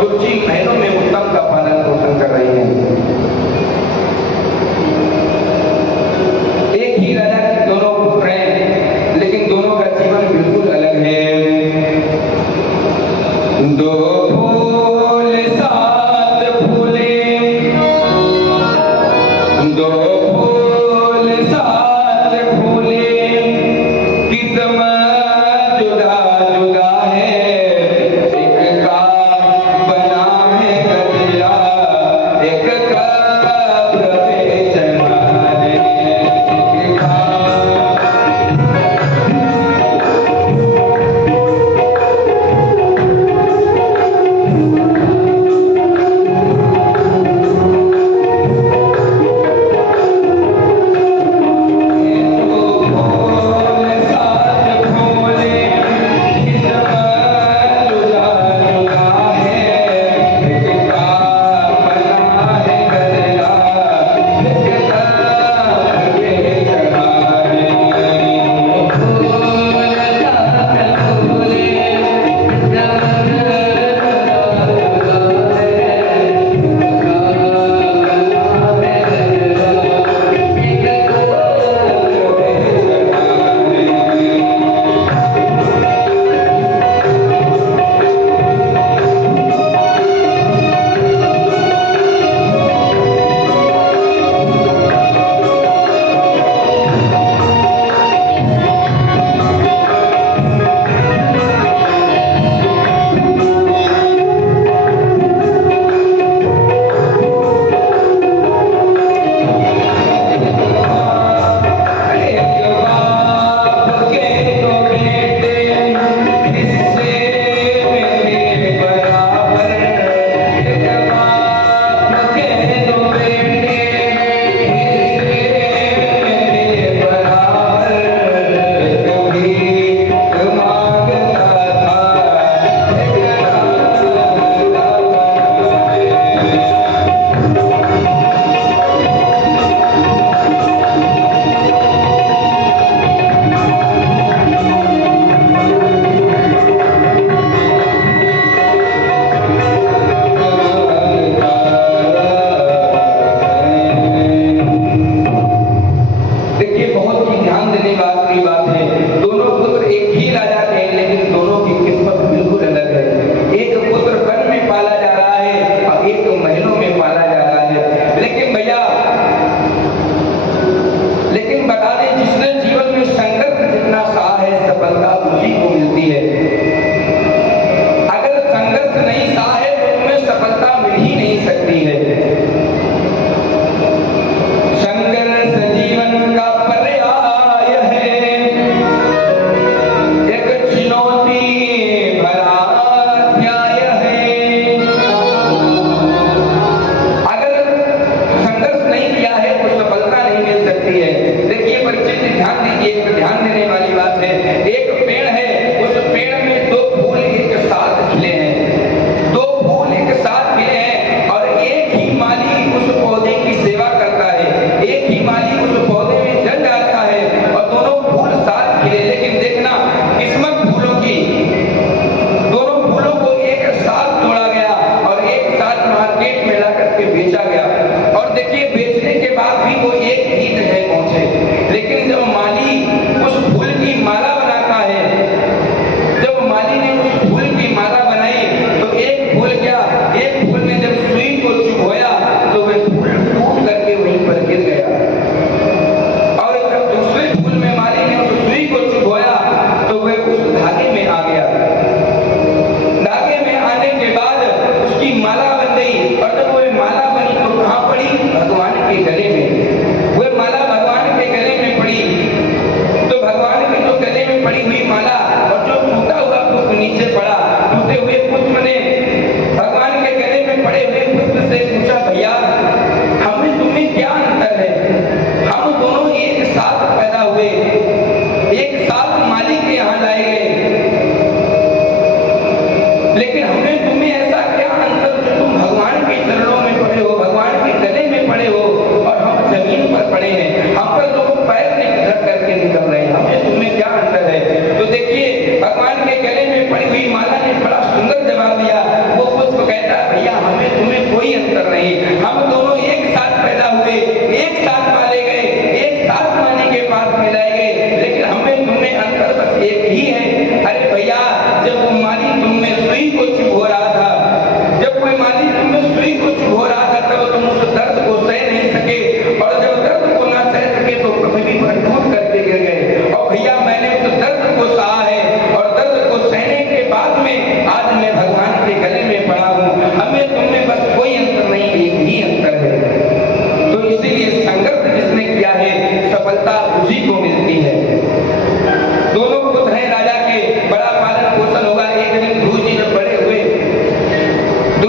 सुरुचि महलों में उत्तम का पालन पोषण कर रही हैं। एक ही राजा के दोनों पुत्र हैं, लेकिन दोनों का जीवन बिल्कुल अलग है। दो फूल साथ फूले, दो फूल साथ फूले, किस्मत जुदा जुदा है, एक का बना है गजरा, एक का प्रवेशना है, एक का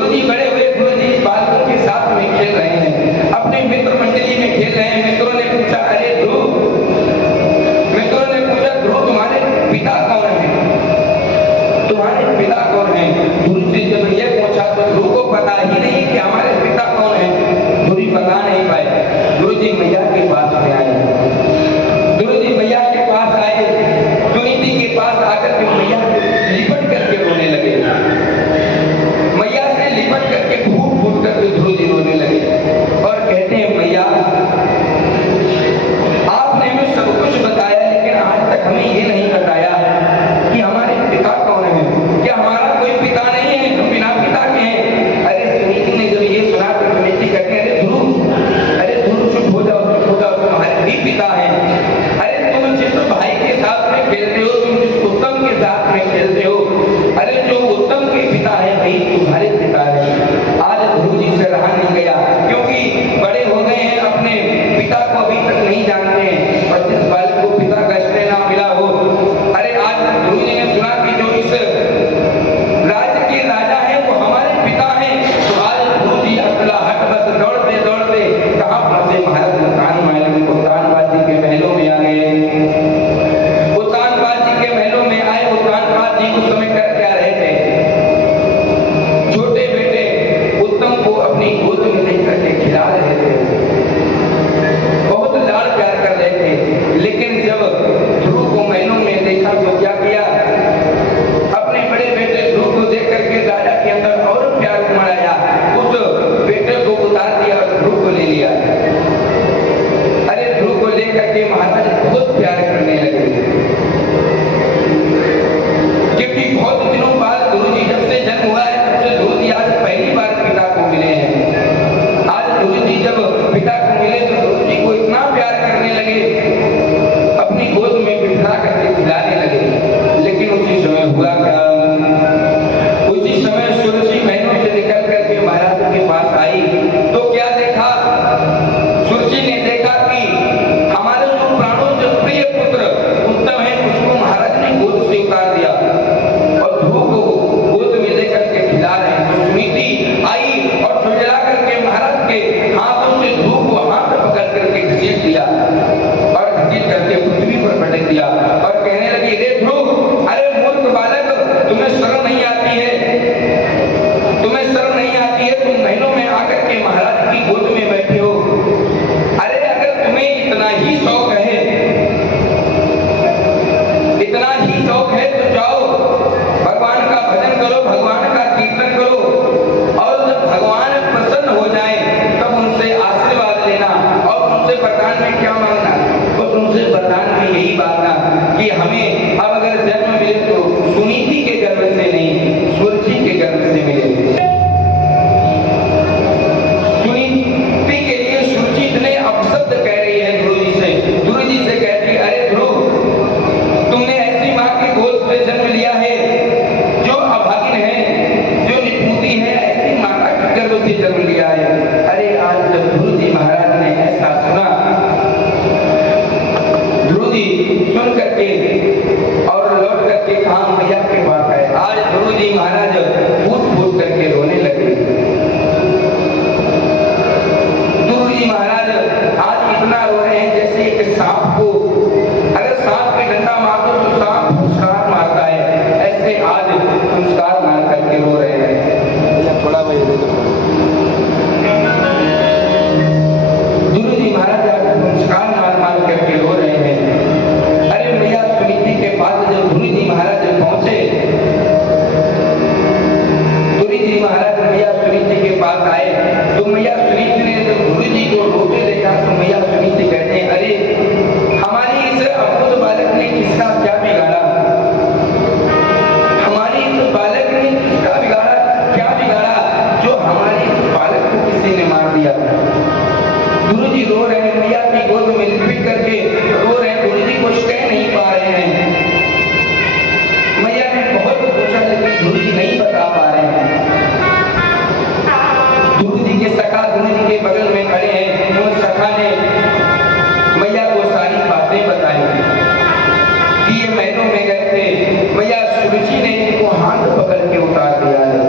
गुरुजी बड़े हुए, गुरुजी बालकों के साथ में खेल रहे हैं, अपने मित्र मंडली में खेल रहे हैं। मित्रों ने पूछा, अरे ध्रुव, मित्रों ने पूछा, ध्रुव तुम्हारे पिता कौन है? तुम्हारे पिता कौन है? गुरुजी जब ये पूछा तो ध्रुव को पता ही नहीं कि हमारे पिता कौन है। गुरुजी बता नहीं पाए। गुरुजी मैया के पास में आए। गुरुजी मैया के पास आए, सुनीति के पास आकर के मैया लिपट करके रोने लगे। मैया से लिपट करके फूट फूट करके गुरुजी रोने लगे और कहते हैं, मैया आपने हमें सब कुछ बताया, लेकिन आज तक हमें ये नहीं बताया कि हमारे पिता कौन है। क्या हमारा कोई पिता नहीं है? हम बिना पिता के हैं। अरे सुनीति ने जब ये सुना तो सुनीति कहते हैं, अरे ध्रुव चुप हो जाओ, तुम्हारे भी पिता हैं। अरे तुम जिस भाई के साथ में खेलते हो, तुम जिस उत्तम के साथ में खेलते हो, अरे जो उत्तम के पिता है वही तुम्हारे पिता है। आज ध्रुव जी से रहा नहीं गया, क्योंकि बड़े हो गए हैं, अपने पिता को अभी तक नहीं जानते हैं। और जिस बालक को पिता का स्नेह ना मिला हो, अरे आज ध्रुव जी ने सुना कि जो इस राज्य के राजा है वो हमारे पिता हैं, तो आज ध्रुव जी हट बस दौड़ते दौड़ते कहाँ पहुंचे? महाराज उतानपाद जी के महलों में आ गए। उतानपाद जी के महलों में आए। उतानपाद जी उस समय कर क्या रहे थे? छोटे बेटे उत्तम को अपनी गोद में लेकर के खिला रहे थे, बहुत लाड़ प्यार कर रहे थे। लेकिन जब ध्रुव को महलों में देखा तो क्या किया? अपने बड़े बेटे ध्रुव को देख करके राजा के अंदर और प्यार उमड़ाया, उस बेटे को उतार दिया और ध्रुव को ले लिया। अरे ध्रुव को लेकर के महाराज बहुत प्यार करने लगे, क्योंकि बहुत दिनों बाद गुरुजी जब से जन्म हुआ है तब से ध्रुव जी आज पहली बार पिता को मिले हैं। आज ध्रुव जी जब पिता को मिले तो ध्रुव जी को इतना प्यार करने लगे, अपनी गोद में बिठा करके खिलाने लगे। लेकिन उसी समय हुआ क्या? उसी समय सुरसी महलों से निकल करके महाराज के पास आई तो क्या देखा? सुरसी ने देखा कि हमारे जो प्राणों से प्रिय पुत्र उत्तम है, उसको महाराज ने गोद से उतार दिया और ध्रुव को गोद में लेकर के खिला रहे हैं। तो सुनीति आई और झुलझुला करके महाराज के हाथों से ध्रुव को हाथ पकड़ करके घसीट दिया और घसीट करके पृथ्वी पर पटक दिया और कहने लगी, रे ध्रुव, अरे मूर्ख बालक, तुम्हें शर्म नहीं आती है? तुम्हें शर्म नहीं आती है? तुम महलों में आकर के महाराज की गोद में बैठे हो। अरे अगर तुम्हें इतना ही शौक है, इतना ही शौक है तो जाओ भगवान का भजन करो, भगवान का कीर्तन करो, और जब भगवान प्रसन्न हो जाए तब उनसे आशीर्वाद लेना और उनसे वरदान में क्या मांगना? तो उनसे वरदान में यही मांगना कि हमें अब अगर जन्म मिले तो सुनीति के गर्भ से नहीं, सुरजी के गर्भ से मिले। सुनीति के लिए सुरजी इतने अपशब्द कह रही है ध्रुव जी से। ध्रुव जी से कहती, अरे ध्रुव, तुमने ऐसी माँ की गोद से जन्म लिया है जो अभागिन है, जो निपुती है, ऐसी माता के गर्भ से जन्म लिया है। अरे आज जब ध्रुव जी महाराज ने ऐसा सुना, ध्रुव जी सुन करके और लौट करके कहाँ? मैया के पास आए। आज ध्रुव जी महाराज फूट फूट करके रोने लगे। ध्रुव जी महाराज आज इतना रो रहे हैं जैसे एक सांप को, अगर सांप के डंडा मार दो तो सांप फुसकार मारता है, ऐसे आज फुसकार मार करके रो रहे हैं। थोड़ा ध्रुव जी महाराज आज फुसकार मार मार करके रो रहे हैं। अरे मैया सुनीति के पास जब ध्रुव जी महाराज पहुंचे, ध्रुव जी महाराज मैया सुनीति के पास आए तो मैया सुनीति ने जब ध्रुव जी को रोते देखा तो मैया सुनीति कहते हैं, अरे हमारी इस अद्भुत बालक ने किसका क्या बिगाड़ा? हमारी इस बालक ने किसका बिगाड़ा? क्या बिगाड़ा जो हमारी इस बालक को किसी ने मार दिया? ध्रुव जी रो रहे हैं, मैया की गोद में लिपट करके रो रहे हैं, ध्रुव जी कुछ कह नहीं पा रहे हैं। मैया ने बहुत पूछा लेकिन ध्रुव जी नहीं बता पा रहे हैं। ध्रुव जी के सखा ध्रुव जी के बगल में खड़े हैं, उन सखा ने मैया को सारी बातें बताई कि ये महलों में गए थे, मैया सुरुचि ने इनको हाथ पकड़ के उतार दिया है।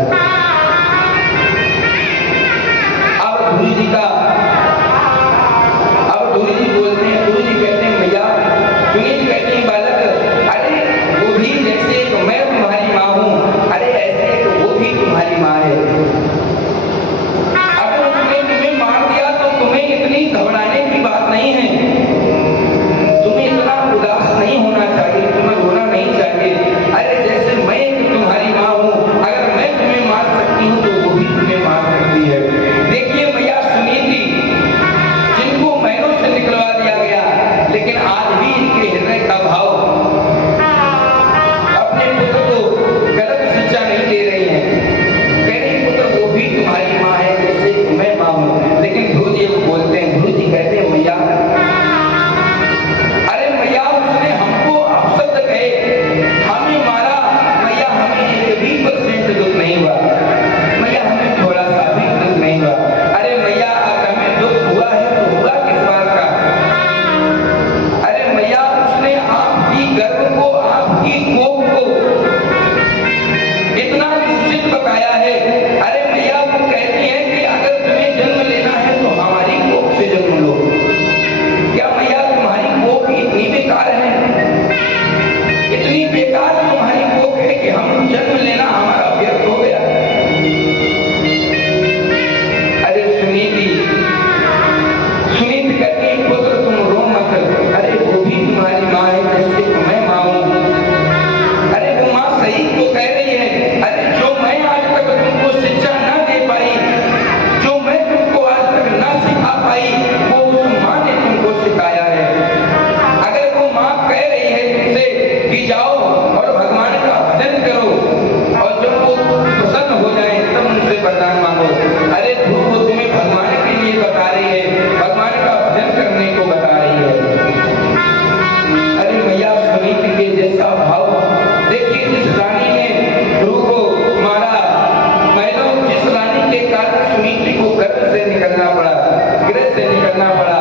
से निकलना पड़ा,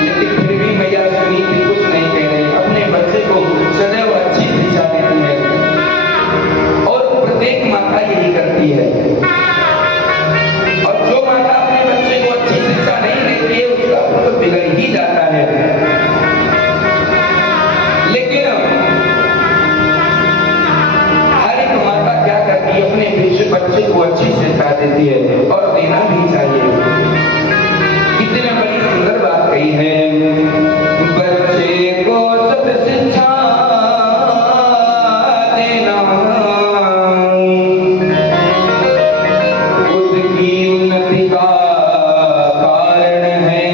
लेकिन फिर भी मैया सुनीति कुछ नहीं कह रही। अपने बच्चे को सदैव अच्छी शिक्षा देती है और प्रत्येक माता यही करती है। और जो माता अपने बच्चे को अच्छी शिक्षा नहीं देती है उसका पुत्र बिगड़ ही जाता है। लेकिन हर एक माता क्या करती है, अपने बच्चे को अच्छी शिक्षा देती है और देना भी चाहिए। कितने बड़ी सुंदर बात कही है, बच्चे को सब शिक्षा देना उसकी उन्नति का कारण है।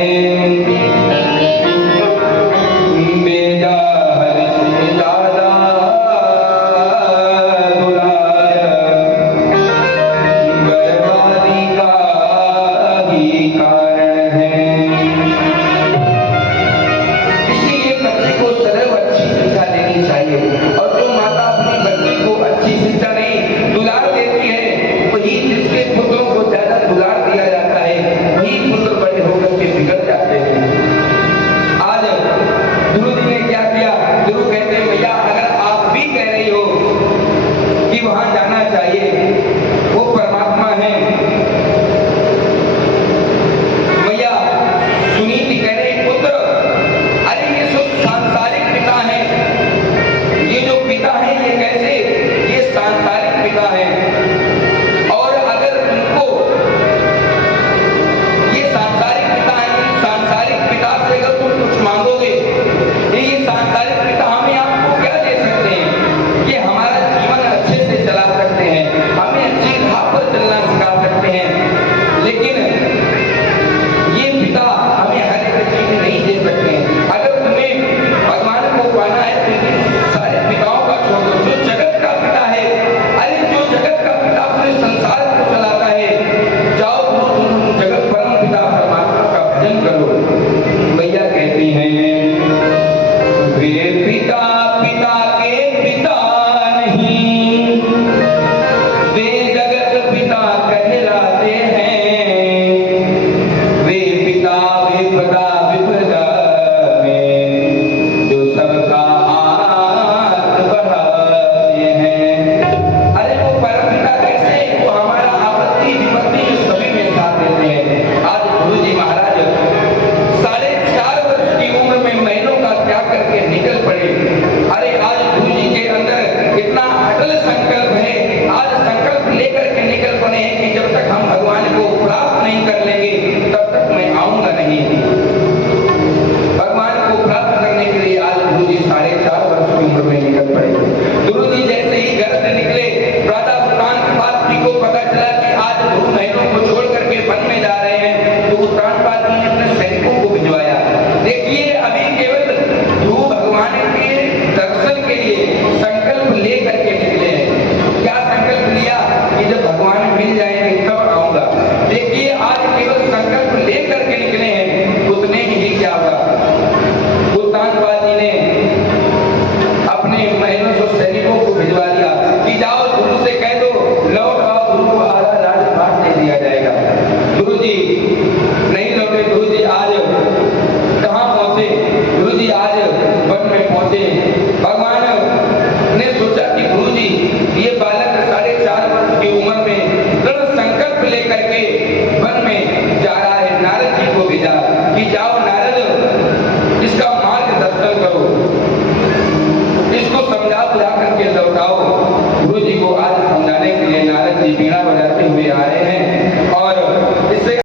बेजा हर से ज्यादा दुलार बर्बादी का ही कारण है। इसीलिए बच्चे को सदैव अच्छी शिक्षा देनी चाहिए। और जो माता अपनी बच्ची को अच्छी शिक्षा नहीं दुलार देती है, वही जिसके पुत्रों को ज्यादा दुलार दिया जाता है, वही पुत्र बड़े होकर के बिगड़ जाते हैं। आज ध्रुव जी ने क्या किया, ध्रुव कहते हैं भैया अगर आप भी कह रही हो कि वहां जाना चाहिए, वो परमात्मा है। भैया सुनीति कह रहे पुत्र, अरे ये सब सांसारिक पिता है, ये जो पिता है ये कैसे, ये सांसारिक पिता है। और अगर उनको ये सांसारिक पिता है, सांसारिक पिता से अगर तुम कुछ मांगोगे, ये सांसारिक पिता हमें आपको क्या दे सकते हैं, ये हमारा जीवन अच्छे से चला सकते हैं, हमें अच्छी राह पर चलना सिखा सकते हैं, लेकिन ये पिता हमें हर एक चीज नहीं दे सकते हैं। अगर तुम्हें भगवान को पाना है तो इन सारे पिताओं का छोड़ो। जो जगत का पिता है, अरे जो जगत का पिता पूरे संसार को चलाता है, जाओ तुम जगत परम पिता परमात्मा का भजन करो। भैया कहती हैं वे पिता पिता के पिता नहीं, वे जगत पिता कहलाते हैं। वे पिता विपदा विपदा में जो सबका हाथ बढ़ाते हैं। अरे वो परम पिता कैसे, वो हमारा आपत्ति विपत्ति में सभी में साथ देते हैं। आज गुरु जी महाराज 4.5 वर्ष की उम्र में महीनों का त्याग करके निकल पड़े। अरे आज गुरु जी के अंदर इतना अटल संकल्प है, आज संकल्प लेकर के निकल पड़े हैं कि जब तक हम भगवान को प्राप्त नहीं कर लेंगे तब तक मैं आऊंगा नहीं। भगवान को प्राप्त करने के लिए आज गुरु जी 4.5 वर्ष की उम्र में निकल पड़े। गुरु जी जैसे ही घर से निकले, राजा उत्तानपाद जी को पता चला कि आज गुरु महीनों को छोड़ करके वन में जा रहे हैं, तो उत्तानपाद जी ने अपने सैनिकों को भिजवाया। देखिए अभी केवल ध्रुव भगवान के दर्शन के लिए संकल्प ले करके निकले हैं। क्या संकल्प लिया कि जब भगवान मिल जाएंगे तब आऊंगा। देखिए आज केवल संकल्प ले करके निकले हैं, उतने ही क्या हुआ, उत्तानपाद जी ने अपने महीनों को सैनिकों को भिजवा दिया कि जाओ गुरु से कह दो लौट आओ, गुरु को आधा राजपाट दे दिया जाएगा। गुरु जी नहीं लौटे। गुरु जी आज कहाँ पहुंचे, गुरु जी आज वन में पहुंचे। भगवान ने सोचा कि गुरु जी ये बालक 4.5 वर्ष की उम्र में दृढ़ संकल्प लेकर के